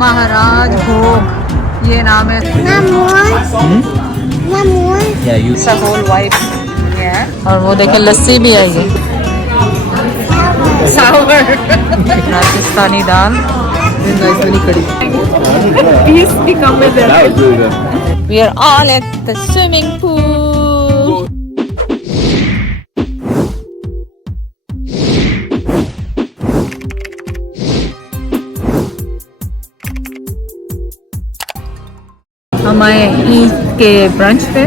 महाराज भोग ये नाम है। होल वाइफ और वो देखे लस्सी भी आई है। राजस्थानी दाल कड़ी। We are all at the swimming pool. हम आए ईद के ब्रंच पे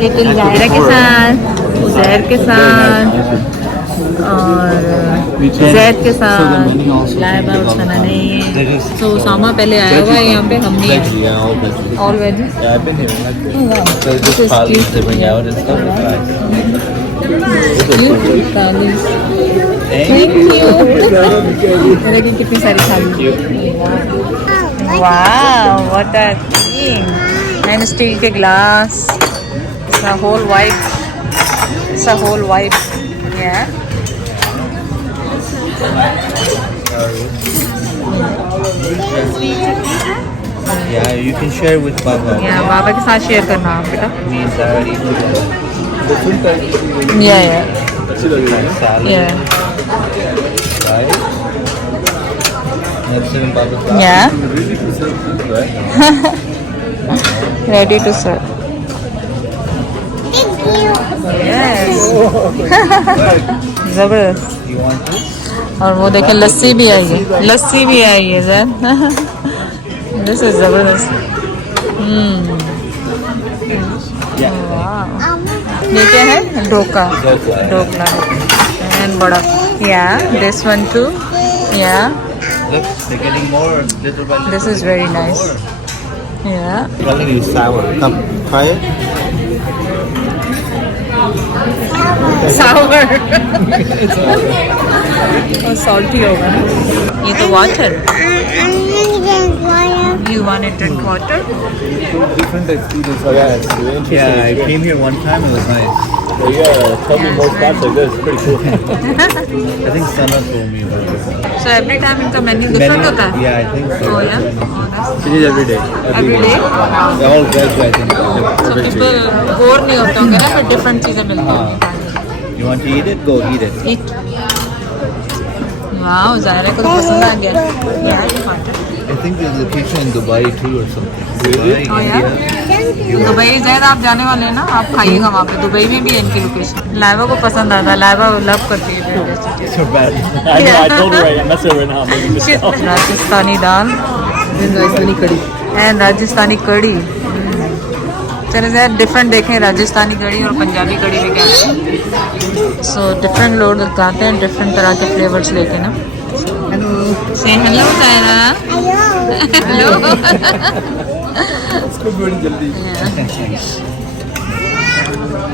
लिटिल जायरा के साथ, उजैर के साथ और जैद के साथ। लाइबा उसका नहीं है तो उसामा पहले आया हुआ है यहाँ पे, हम नहीं आए। ऑल वेज कितनी सारी थाली। वाह what a thing. And steel के glass. Whole vibe yeah. Yeah, you can share with Baba. Yeah, Baba के साथ share करना आप बेटा। Yeah. Yeah. Ready to serve. Yes. जबरदस्त। और वो देखे लस्सी भी आई है जैन। दिस इज जबरदस्त। ये क्या है? ढोकला एंड बड़ा। या दिस वन टू। या दिस इज वेरी नाइस। या try it. Sour. और salty होगा ना। ये तो water. You want to drink water? Different experience. Yeah, I came here one time. It was nice. Tell me more spots like this. Pretty cool. I think Sana told me about it. So every time इनका menu different होता है? Yeah, I think so. Oh yeah. It is every day. Every day? They're all veg, I think. So people bore नहीं होते होंगे ना, फिर different चीजें मिलती होंगी। You want to eat it? Go eat it. Eat. Wow, Zahira को तो पसंद आ गया। I think there's a location in Dubai too or something. Dubai, India. Dubai ज़ाहिर आप जाने वाले हैं ना, आप खाइएगा वहाँ पे। दुबई में भी है इनकी लोकेशन। लाइबा को पसंद आता है, लाइबा लव करती है। So bad. I know. I told her I'm messing right now. Rajasthani dal and Rajasthani कड़ी। चलो ज़रा डिफरेंट देखें, राजस्थानी कड़ी और पंजाबी कड़ी में क्या है। सो डिफरेंट लोग आते हैं डिफरेंट तरह के फ्लेवर्स लेके ना। से hello Zahira. Hello.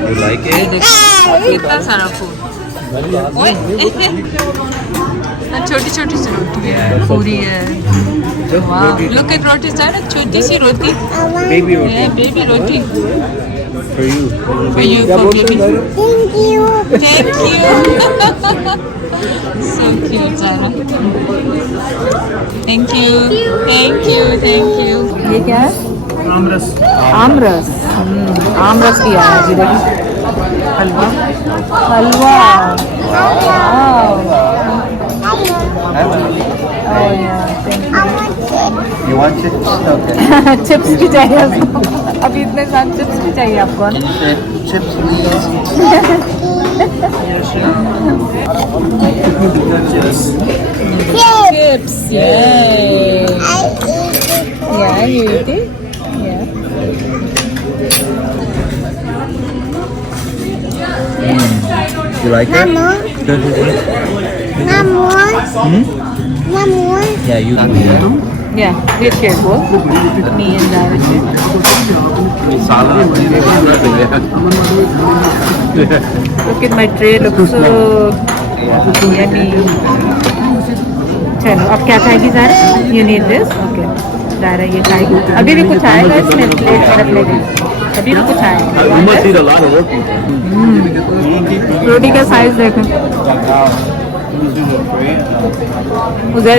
You like it? कितना सारा फूड। छोटी छोटी सी रोटी है, पूरी है। लुक एट रोटी ज़ाहिरा, छोटी सी रोटी। Baby roti. Yeah, baby roti. For you. For you, for baby. Thank you. So cute, Zara. Thank you. ये क्या है? आमरस की आया जी। देखिए हलवा। You want chips? Okay. Chips भी चाहिए उसको। अभी इतने सारे चिप्स भी चाहिए आपको ना? Chips, please. Chips, yay! Yeah, you eat it? Yeah. You like it? Yeah, you can eat it. Yeah, we'll share both. Me and Zara share. Look at my tray, looks so yummy. चलो अब क्या खाएगी Zaara? You need this? Okay. Zaara ये खाएगी। अभी भी कुछ आएगा इसमें प्लेट पर रखने। अभी भी कुछ आएगा। You must eat a lot of work. रोटी का साइज देखो।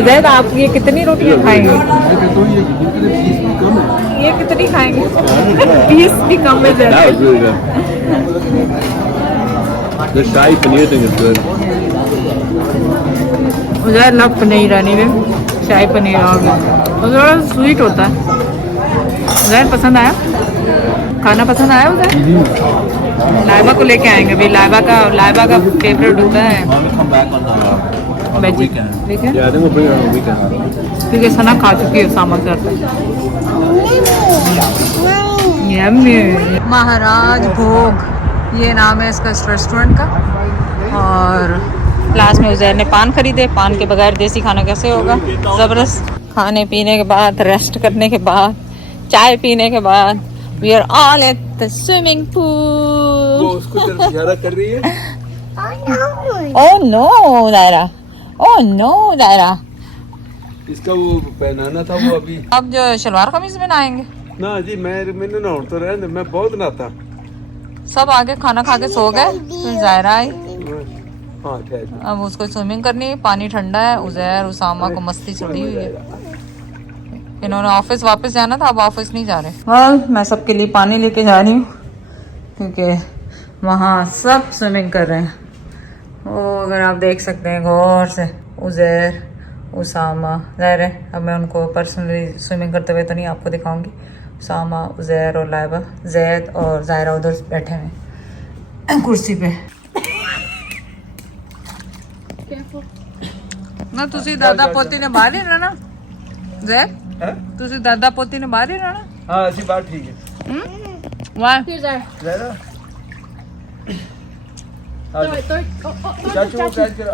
जैद आप ये कितनी रोटियां खाएंगे? ये कितनी खाएंगे? 20 भी कम है That was Zaid. really good. The shahi paneer thing is good. मुझे लव पनीर रहने में शाही पनीर आ गया और थोड़ा स्वीट होता है। उधर पसंद आया? खाना पसंद आया उधर? लाइबा को लेके आएंगे भाई। लाइबा का फेवरेट होता है Come back on the weekend. ठीक है Yeah, I think we'll bring her on the weekend. क्योंकि सना खा चुकी है सामान करता है। महाराज भोग ये नाम है इसका, इस रेस्टोरेंट का। और लास्ट में उजैर ने पान खरीदे। पान के बगैर देसी खाना कैसे होगा? ज़बरदस्त। खाने पीने के बाद, रेस्ट करने के बाद, चाय पीने के बाद we are all at the swimming pool. उसको इशारा कर रही है। ओह नो दायरा, ओह नो दायरा। इसका वो पहनाना था वो अभी। अब जो शलवार कमीज में नहाएंगे ना जी, मैंने नहाउण तो रहने, मैं बहुत नहाता। सब आगे खाना खा के सो गए। फिर जायरा आई, हाँ ठीक। अब उसको स्विमिंग करनी है। पानी ठंडा है। उजैर उसामा को मस्ती चढ़ी हुई है। इन्होंने ऑफिस वापस जाना था, अब ऑफिस नहीं जा रहे। मैं सबके लिए पानी लेके जा रही हूँ क्योंकि वहाँ सब स्विमिंग कर रहे हैं। वो अगर आप देख सकते हैं गौर से, उजैर उसामा, ज़ाहिर है अब मैं उनको पर्सनली स्विमिंग करते हुए तो नहीं आपको दिखाऊंगी। उसामा, उजैर और लाइबा, जैद और ज़ायरा उधर बैठे हैं कुर्सी पे। ना तुसी दादा पोती ने बाहर ही रहना जैद? तुसी दादा पोती ने बाहर ही रहना? हाँ जी, बात ठीक है। वाह ज़रा चाचू को कैच करा।